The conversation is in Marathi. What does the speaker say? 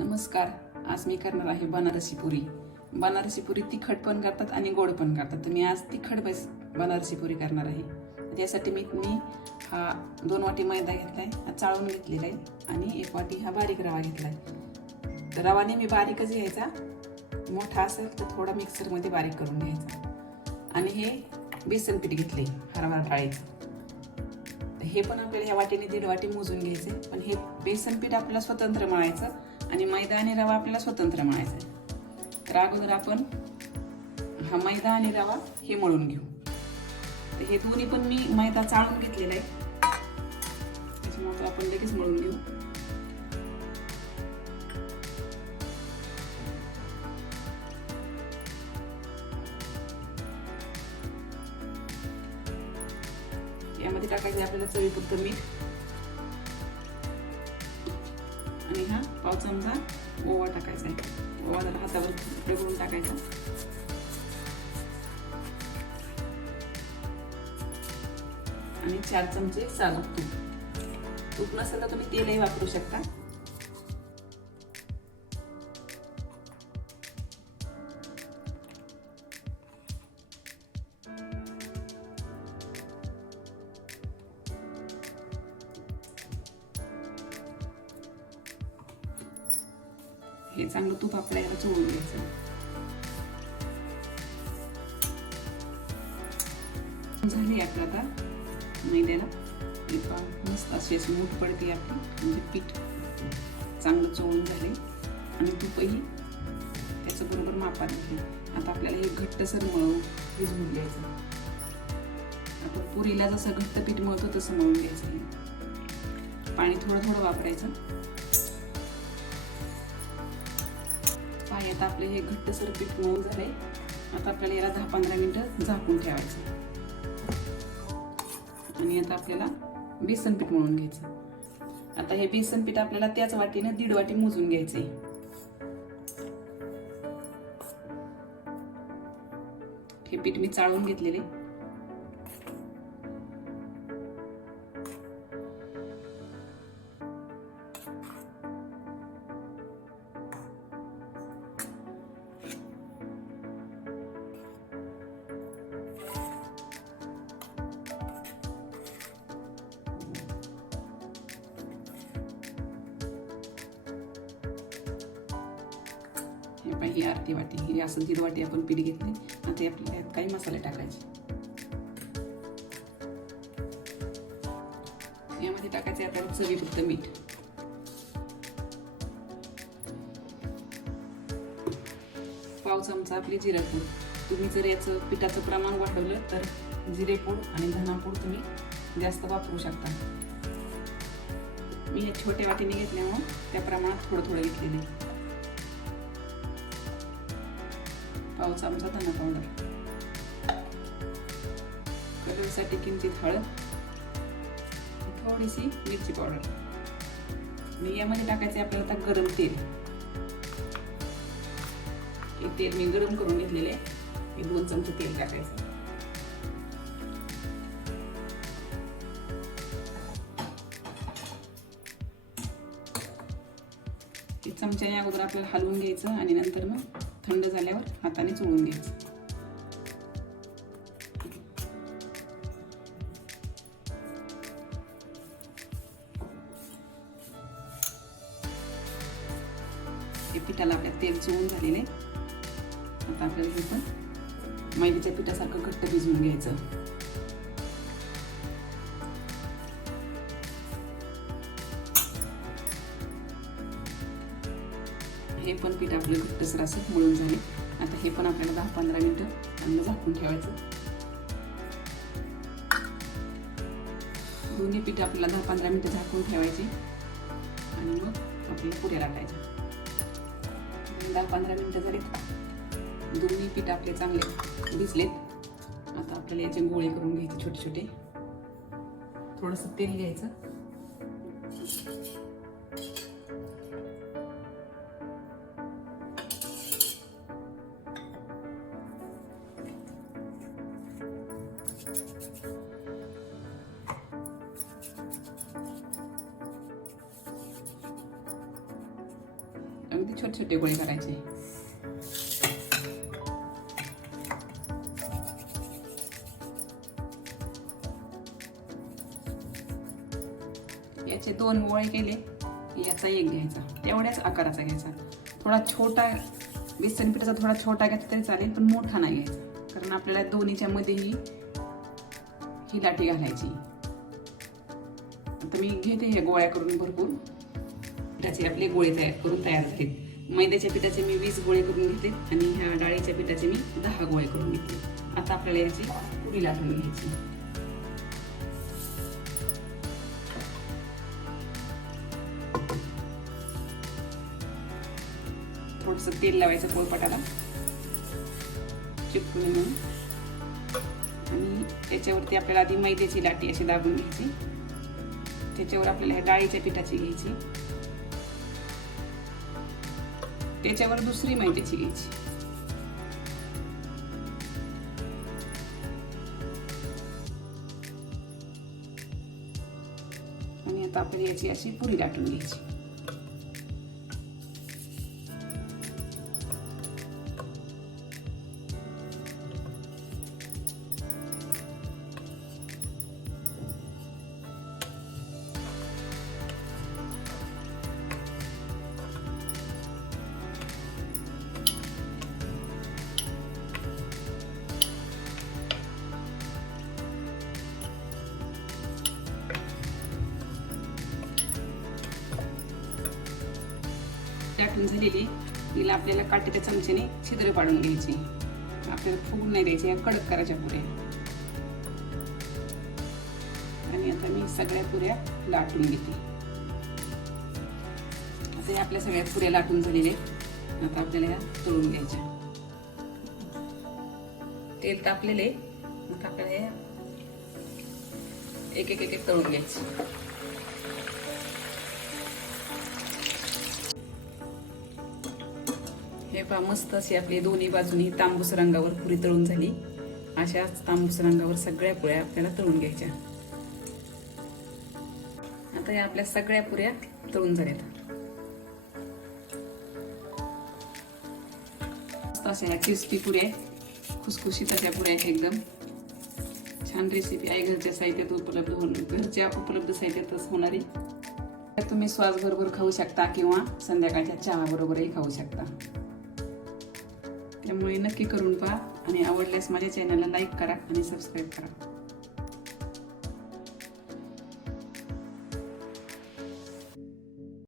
नमस्कार. आज मी करणार आहे बनारसी पुरी. बनारसी पुरी तिखट पण करतात आणि गोड पण करतात. तर मी आज तिखट बस बनारसी पुरी करणार आहे. त्यासाठी मी मी हा दोन वाटी मैदा घेतला हा चाळून घेतलेला आहे आणि एक वाटी हा बारीक रवा घेतलाय. तर रवा नेहमी बारीकच घ्यायचा. मोठा असेल तर थोडा मिक्सरमध्ये बारीक करून घ्यायचा. आणि हे बेसन पीठ घेतले हरभरा डाळीचं. तर हे पण आपल्याला ह्या वाटीने दीड वाटी मोजून घ्यायचे पण हे बेसन पीठ आपल्याला स्वतंत्र मळायचं. आणि मैदा आणि रवा आपल्याला स्वतंत्र मळायचा आहे. तर अगोदर आपण हा मैदा आणि रवा हे मळून घेऊ. तर हे दोन्ही पण मी मैदा चाळून घेतलेला आहे. त्याच्यामुळे आपण लगेच मळून घेऊ. यामध्ये टाकायचे आपल्याला चवीपुरतं मीठ. आणि हा? पाव चमचा ओवा टाकायचा आहे ओवा त्याला हातावर रगडून टाकायचा. आणि चार चमचे साजूक तूप. तूप नसेल तर तुम्ही तेलही वापरू शकता. हे चांगलं तूप आपल्याला चोळून घ्यायचं. झाली आपलं आता मैद्याला. मस्त अशी अशी मूठ पडते आपली म्हणजे पीठ. चांगलं चोळून झाले. आणि तूपही त्याचं बरोबर मापात घे. आता आपल्याला हे घट्टसर मळून भिजवून घ्यायचं. आपण पुरीला जसं घट्ट पीठ मळतो तसं मळून घ्यायचं पाणी थोडं थोडं वापरायचं. पाय आता आपले हे घट्टसर पीठ मऊ झाले आता आपल्याला याला दहा पंधरा मिनटं झाकून ठेवायचं. आणि आता आपल्याला बेसन पीठ मळून घ्यायचं. आता हे बेसन पीठ आपल्याला त्याच वाटीनं दीड वाटी मोजून घ्यायचे हे पीठ मी चाळून घेतलेले. हे पाही ही अर्धी वाटी. ही असं दीड वाटी आपण पीठ घेतली. आता आपल्याला काही मसाले टाकायचे. यामध्ये टाकायचे आता चवीपुरतं मीठ. पाव चमचा आपली जिरेपूड तुम्ही जर याचं पिठाचं प्रमाण वाढवलं तर जिरेपूड आणि धनापूड तुम्ही जास्त वापरू शकता. मी हे छोट्या वाटीने घेतल्यामुळं त्या प्रमाणात थोडं थोडं घेतलेले पाव चमचा धना पावडर कलरसाठी किंचित हळद थोडीशी मिरची पावडर. मी यामध्ये टाकायचे आपल्याला आता गरम तेल. हे तेल मी गरम करून घेतलेले हे दोन चमचे तेल टाकायचं. ते चमच्याने अगोदर आपल्याला हलवून घ्यायचं आणि नंतर मग थंड झाल्यावर हाताने चोळून घ्यायचं. पिठाला आपल्या तेल चोळून झालेले आता आपल्याला हे पण मैद्याच्या पिठासारखं घट्ट भिजवून घ्यायचं. हे पण पीठ आपलं घट्टसर असं मळून झाले. आता हे पण आपल्याला दहा पंधरा मिनटं अन्न झाकून ठेवायचं. दोन्ही पीठ आपल्याला दहा पंधरा मिनटं झाकून ठेवायचे. आणि मग आपल्याला पुढे राखायचे दहा पंधरा मिनटं झालीत. दोन्ही पीठ आपले चांगले भिजलेत. आता आपल्याला याचे गोळे करून घ्यायचे छोटे छोटे थोडंसं तेल घ्यायचं. छोटे छोटे गोळे करायचे. याचे दोन गोळे केले की याचा एक घ्यायचा. तेवढ्याच आकाराचा घ्यायचा. थोडा छोटा बेसन पिठाचा थोडा छोटा घ्यायचा तरी चालेल पण मोठा नाही घ्यायचा. कारण आपल्याला दोन्हीच्या मध्येही ही लाठी घालायची. आता मी घेते हे गोळ्या करून भरपूर. त्याचे आपले गोळे तयार करून तयार झालेत. मैद्याच्या पिठाचे मी वीस गोळे करून घेतले आणि ह्या डाळीच्या पिठाचे मी दहा गोळे करून घेतले आता आपल्याला याची पुरी लाटून घ्यायची. थोडस तेल लावायचं पोळपाटाला. चिपकून म्हणून आणि त्याच्यावरती आपल्याला आधी मैद्याची लाटी अशी दाबून घ्यायची. त्याच्यावर आपल्याला ह्या डाळीच्या पिठाची घ्यायची. त्याच्यावर दुसरी माहितीची घ्यायची आणि आता आपण याची अशी पुरी लाटून घ्यायची. लाटून झालेली तिला आपल्याला काटेच्या चमच्याने छिद्र पाडून घ्यायची आपल्याला फुगून नाही द्यायची या कडक करायच्या पुऱ्या. आणि आता मी सगळ्या पुऱ्या लाटून घेते. आता या आपल्या सगळ्या पुऱ्या लाटून झालेल्या आता आपल्याला ह्या तळून घ्यायच्या. तेल तापलेले आता आपल्याला या एक एक एक एक तळून घ्यायची. हे पहा मस्त अशी आपली दोन्ही बाजूनी तांबूस रंगावर पुरी तळून झाली. अशाच तांबूस रंगावर सगळ्या पुऱ्या आपल्याला तळून घ्यायच्या. आता या आपल्या सगळ्या पुऱ्या तळून झाल्यात. अशा ह्या क्रिस्पी पुऱ्या खुसखुशीत अशा पुऱ्या आहेत एकदम. छान रेसिपी आहे घरच्या साहित्यात उपलब्ध होऊन घरच्या उपलब्ध साहित्यातच होणारी. तुम्ही श्वास बरोबर खाऊ शकता किंवा संध्याकाळच्या चहा बरोबरही खाऊ शकता. त्यामुळे नक्की करून पहा आणि आवडल्यास माझ्या चॅनलला लाईक करा आणि सबस्क्राईब करा.